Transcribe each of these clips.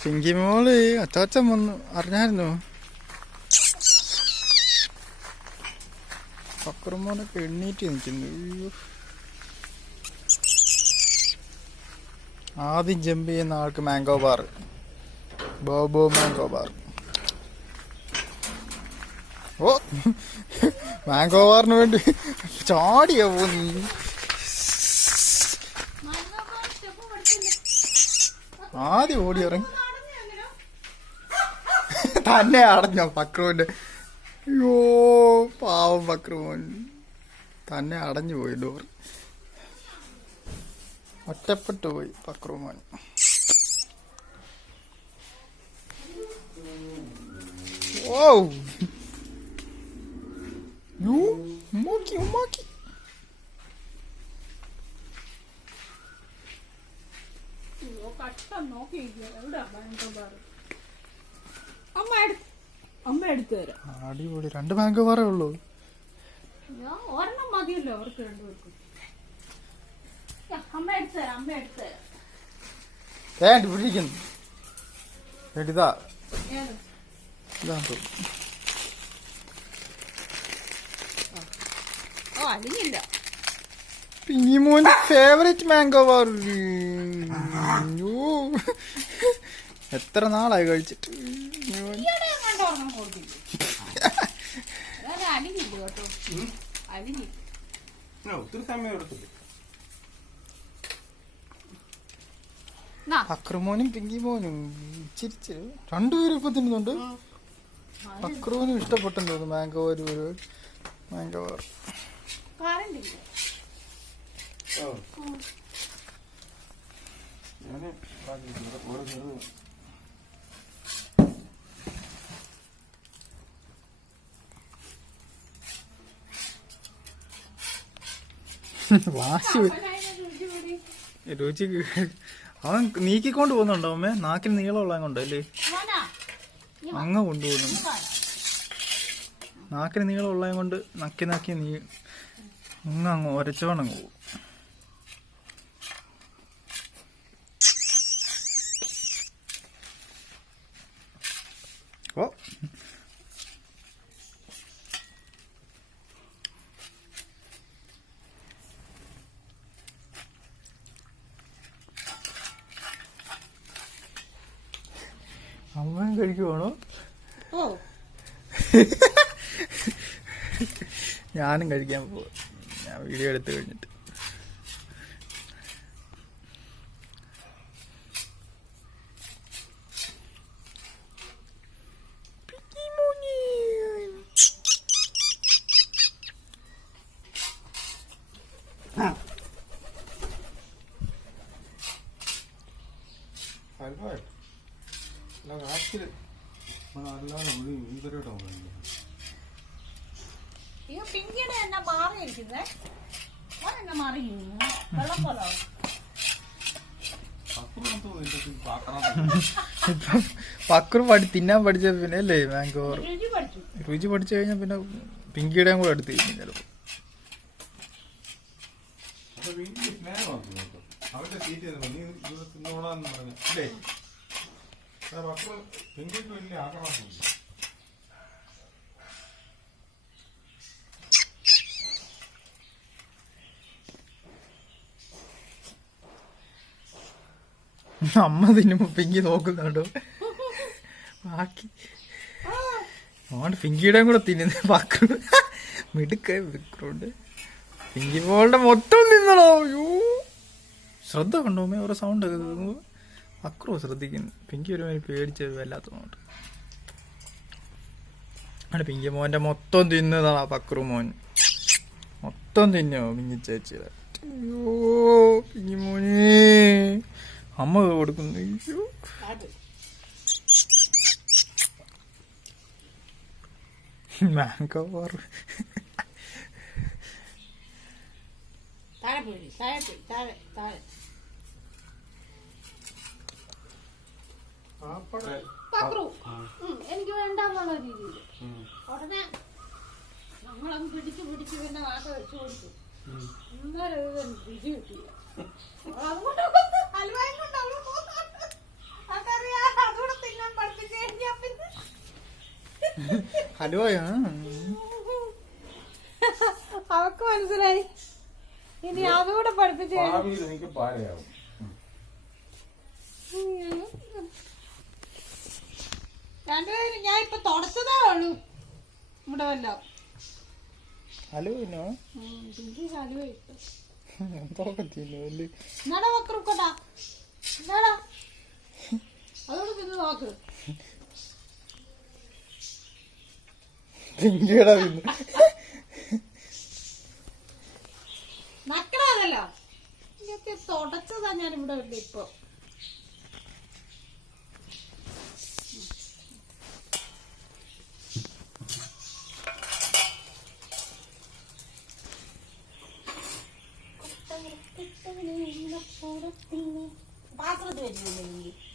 പിങ്കി മോൾ അച്ചാച്ചൻ വന്നു അറിഞ്ഞായിരുന്നു പക്രമോനൊക്കെ എണ്ണീറ്റ് നിൽക്കുന്നു അയ്യോ. ആദ്യം ജമ്പ് ചെയ്യുന്ന ആൾക്ക് മാംഗോ ബാർ ബോബോ മാംഗോ ബാർ ഓ മാംഗോ ബാറിന് വേണ്ടി ചാടിയാ പോന്നി ആദ്യം ഓടി ഇറങ്ങി തന്നെ അടഞ്ഞോ ഫക്രുവിന്റെ. അയ്യോ പാവം പക്രുമോൻ തന്നെ അടഞ്ഞു പോയി ഡോർ. ഒറ്റപ്പെട്ടു പോയി പക്രുമോൻ ഓ യു ഉമ്മാക്കി ഉമ്മാക്കി. നോക്കി നോക്കിയിരിക്കുക. എവിടെ ഭയങ്കര അമ്മ അമ്മ എടുത്തു തരാം. അടിപൊളി. രണ്ട് ബാങ്ക് പറയേ ഉള്ളൂ. ഒരെണ്ണം മതിയല്ലോ അവർക്ക് രണ്ടുപേർക്കും. അമ്മ എടുത്തു തരാം അമ്മ എടുത്തു തരാം. പിടിക്കുന്നു ഓ അലിഞ്ഞില്ല. ഫേവറേറ്റ് മാംഗോ പറഞ്ഞു എത്ര നാളായി കഴിച്ചിട്ട് അക്രമോനും പിങ്കിമോനും ചിരിച്ച് രണ്ടുപേരും ഇപ്പൊ തിന്നുന്നുണ്ട്. അക്രമോനും ഇഷ്ടപ്പെട്ടെന്ന് തോന്നുന്നു. മാംഗോ ഒരു ഒരു മാംഗോ. ബാർ കറണ്ട് ഇല്ല ഓ ഞാൻ ബാക്കി ഓരോ ചെറുത് വാശി അവൻ നീക്കിക്കൊണ്ട് പോകുന്നുണ്ടോ അമ്മേ നാക്കിന് നീളമുള്ള കൊണ്ട് അല്ലേ. അങ്ങ് കൊണ്ടുപോകുന്നു. നാക്കിന് നീളമുള്ള കൊണ്ട് നക്കി നക്കി നീ അങ്ങ് അങ്ങ് ഒരച്ചോണങ്ങ് പോകും ഓ അമ്മ കഴിക്കുവാണോ? ഞാനും കഴിക്കാൻ പോവാ. ഞാൻ വീഡിയോ എടുത്തു കഴിഞ്ഞിട്ട്. അല്ലാതെ ഒരു പിങ്കിയുടെ എന്നാ മാറിയിരിക്കുന്നേ മാറിയിരിക്കുന്നു വെള്ളം പക്രു പഠി തിന്നാൻ പഠിച്ച പിന്നെ അല്ലേ മാംഗോ രുചി പഠിച്ചു. കഴിഞ്ഞാൽ പിന്നെ പിങ്കിയുടെയും കൂടെ എടുത്ത് കഴിഞ്ഞു ചിലപ്പോ. അവരുടെ സീറ്റ് നീ ഇത് തിന്നോളാന്ന് പറഞ്ഞു. അമ്മ തിന്നുമ്പോ പിങ്കി നോക്കുന്നുണ്ടോ? ബാക്കി. പിങ്കിയുടെയും കൂടെ തിന്നുന്ന പക്രു മിടുക്ക വിക്രോണ്ട് പിങ്കി മോളുടെ മൊത്തം തിന്നണോ? അയ്യോ. ശ്രദ്ധ കണ്ടോമേ ഓരോ സൗണ്ട് ഒക്കെ അക്രോ ശ്രദ്ധിക്കുന്നു പിങ്കി ഒരു മാതിരി പേടിച്ച് വല്ലാത്തതുകൊണ്ട്. അവിടെ പിങ്കി മോന്റെ മൊത്തം തിന്നതാണ് ആ പക്രു മോൻ. മൊത്തം തിന്നോ പിങ്കി ചേച്ചിയുടെ അയ്യോ പിങ്കി മോനെ. അമ്മ കൊടുക്കുന്നു. അയ്യോ. മാങ്കോ താഴെ താഴെ താഴെ താഴെ. എനിക്ക് വേണ്ടെന്നുള്ള രീതിയിൽ. ഉടനെ ഞങ്ങളങ്ങ് പിടിച്ച് പിടിച്ച് പിന്നെ വാക്ക വെച്ചു കൊടുത്തു. ഇന്നലെ രുചി കിട്ടിയില്ല അതറിയാ അവക്ക് മനസ്സിലായി. ഇനി അതുകൂടെ പഠിപ്പിച്ചു പാലയാവും രണ്ടുപേരും ഞാൻ ഇപ്പൊ തുടച്ചതേ ഉള്ളൂ. ഇവിടെ വല്ലോ. അലുവനോ പിങ്കി ഹലുവ ഇട്ടു. എന്തൊക്കെ തിന്നു വലിയ എന്നാടാ വക്കറുക്കോട്ടാ എന്നാടാ? അതോട് തിന്ന് നോക്ക്. പിങ്കിയുടെ തിന്നു. നക്കടാതല്ലോ ഇതൊക്കെ തുടച്ചതാ ഞാൻ ഇവിടെ ഇപ്പൊ. Quatro dedinhos.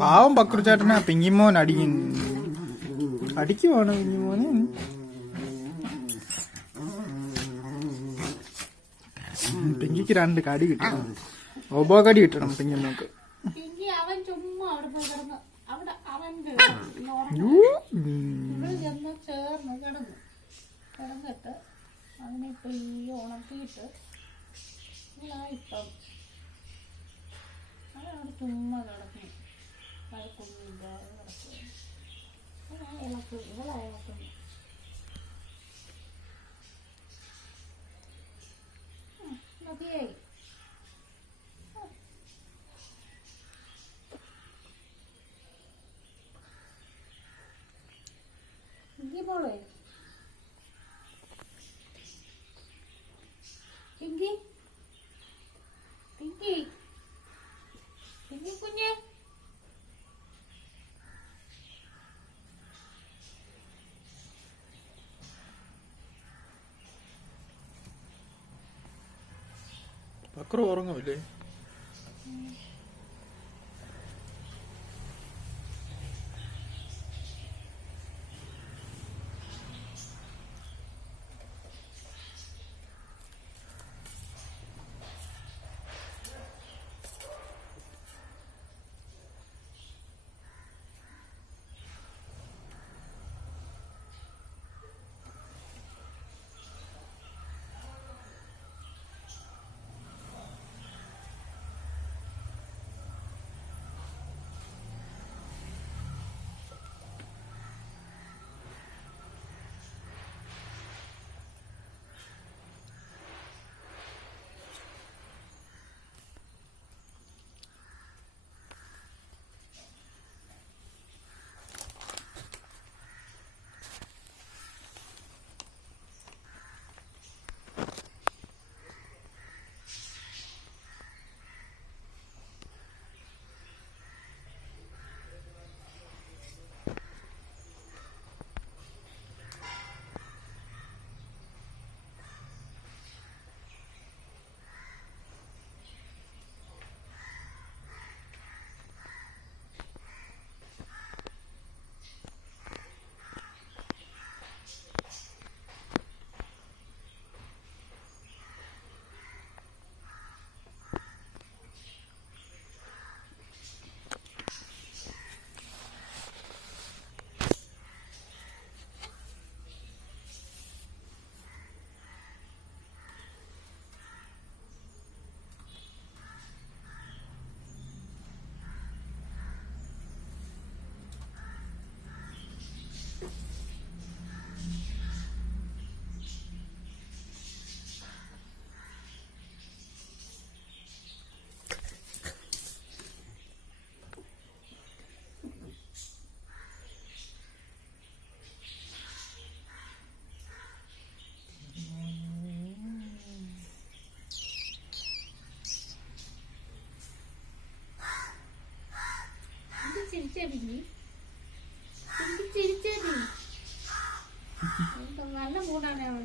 പാവം പക്രു ചേട്ടനാ പിങ്കിമോൻ അടിക്കും. അടിക്കുവാണ് പിങ്കിമോന്. പിങ്കിക്ക് രണ്ട് കടി കിട്ടണം. ഒബോ കടി കിട്ടണം പിങ്കിമോക്ക്. പിങ്കി അവൻ ചുമ്മാ അവിടെ പോയി അതവിടെ ചുമ്മാ കിടക്കും. വഴക്കൊന്നുമില്ല കിടക്കും. ഇളക്ക് ഇവിടെ ഇളക്കുന്നു മതിയായി. പിങ്കി മോളെ പിങ്കി പിങ്കി പിങ്കി കുഞ്ഞ് പക്രു ഉറങ്ങുമില്ലേ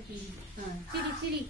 嗯嗯这里这里